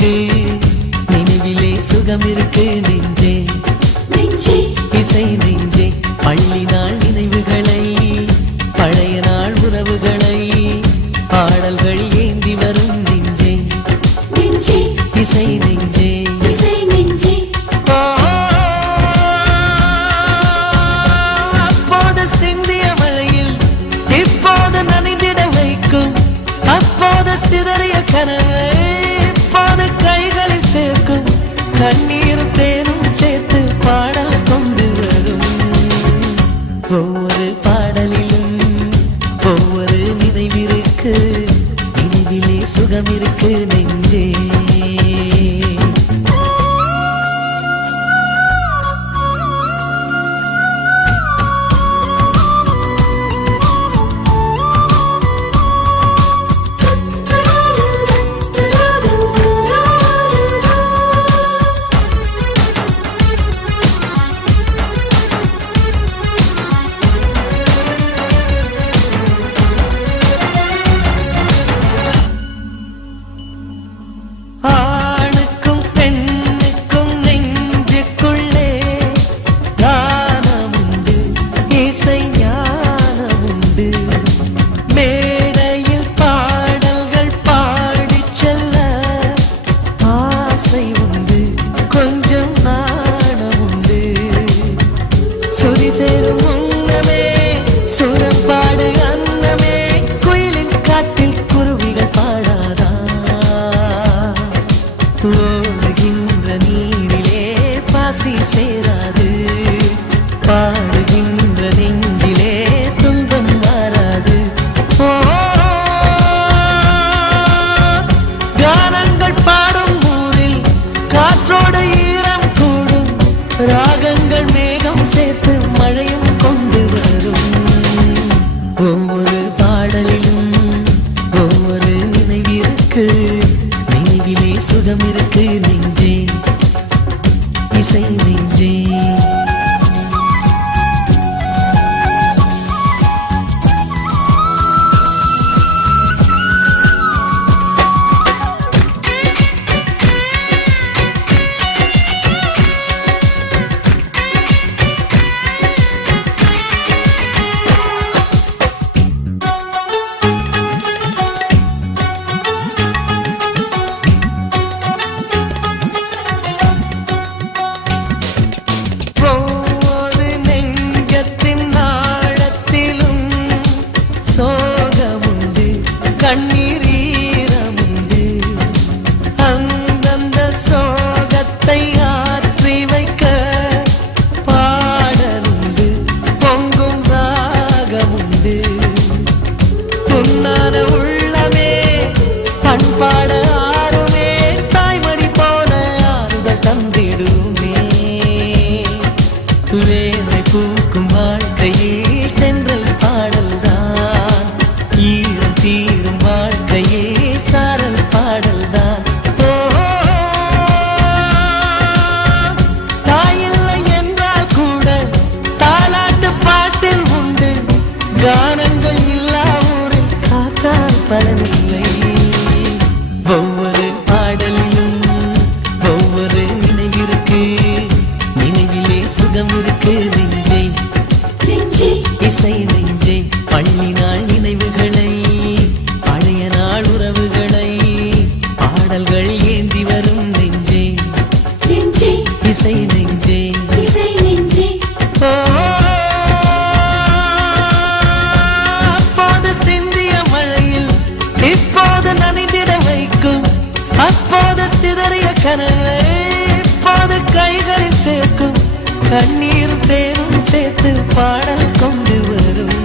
இருக்கு நினைவிலே சுகம் இருக்கு நெஞ்சே நெஞ்சே இசை நெஞ்சே பள்ளி நாள் நினைவுகளை பழைய நாள் உறவுகளை பாடல்கள் ஏந்தி வரும் நெஞ்சே நெஞ்சே இசை நெஞ்சே இசை நெஞ்சே அப்போது சிந்திய மழையில் இப்போது நனைந்திட வைக்கும் அப்போது சிதறிய கனவை இப்போது கைகளில் சேர்க்கும் கண்ணீரும் தேனும் சேர்த்து பாடல் கொண்டு வரும் ஒவ்வொரு பாடலிலும் ஒவ்வொரு நினைவிற்கு நினைவிலே சுகம் இருக்கு நெஞ்சே சேராது பாடுகின்ற நெஞ்சிலே துன்பம் மாறாது கானங்கள் பாடும் ஊரில் காற்றோடு ஈரம் கூடும் ராகங்கள் மேகம் சேர்த்து மழையும் கொண்டு வரும் ஒவ்வொரு பாடலிலும் ஒவ்வொரு நினைவிற்கு நினைவிலே சுகம் இருக்கு நெஞ்சே இசை நெஞ்சே கண்ணீரமுண்டு அந்தந்த சோகத்தை ஆற்றி வைக்க பாடலுண்டு பொங்கும் ராகமுண்டு பொன்னான உள்ளமே பண்பாட ஆறுமே தாய்மடி போல ஆறுதல் தந்திடுமே வேலை பூக்கும் வாழ்க்கையில் தென்றல் பாடல்தான் ஈரம் தீரும் வாழ்க்கையே சாரல் பாடல்தான் தாயில்லை என்றால் கூட தாலாட்டு பாட்டில் உண்டு கானங்கள் இல்லா ஊரில் காற்றால் பலனில்லை ஒவ்வொரு பாடலிலும் ஒவ்வொரு நினைவிற்கு நினைவிலே சுகம் இருக்கு நெஞ்சே நெஞ்சே இசை நெஞ்சே பள்ளி நாள் நினைவுகளை பழைய நாள் உறவுகளை பாடல்கள் ஏந்தி வரும் நெஞ்சே நெஞ்சே இசை நெஞ்சே இசை நெஞ்சே அப்போது சிந்திய மழையில் இப்போது நனைந்திட வைக்கும் அப்போது சிதறிய கனவை இப்போது கைகளில் சேர்க்கும் கண்ணீர் தேனும் சேர்த்து பாடல் கொண்டு வரும்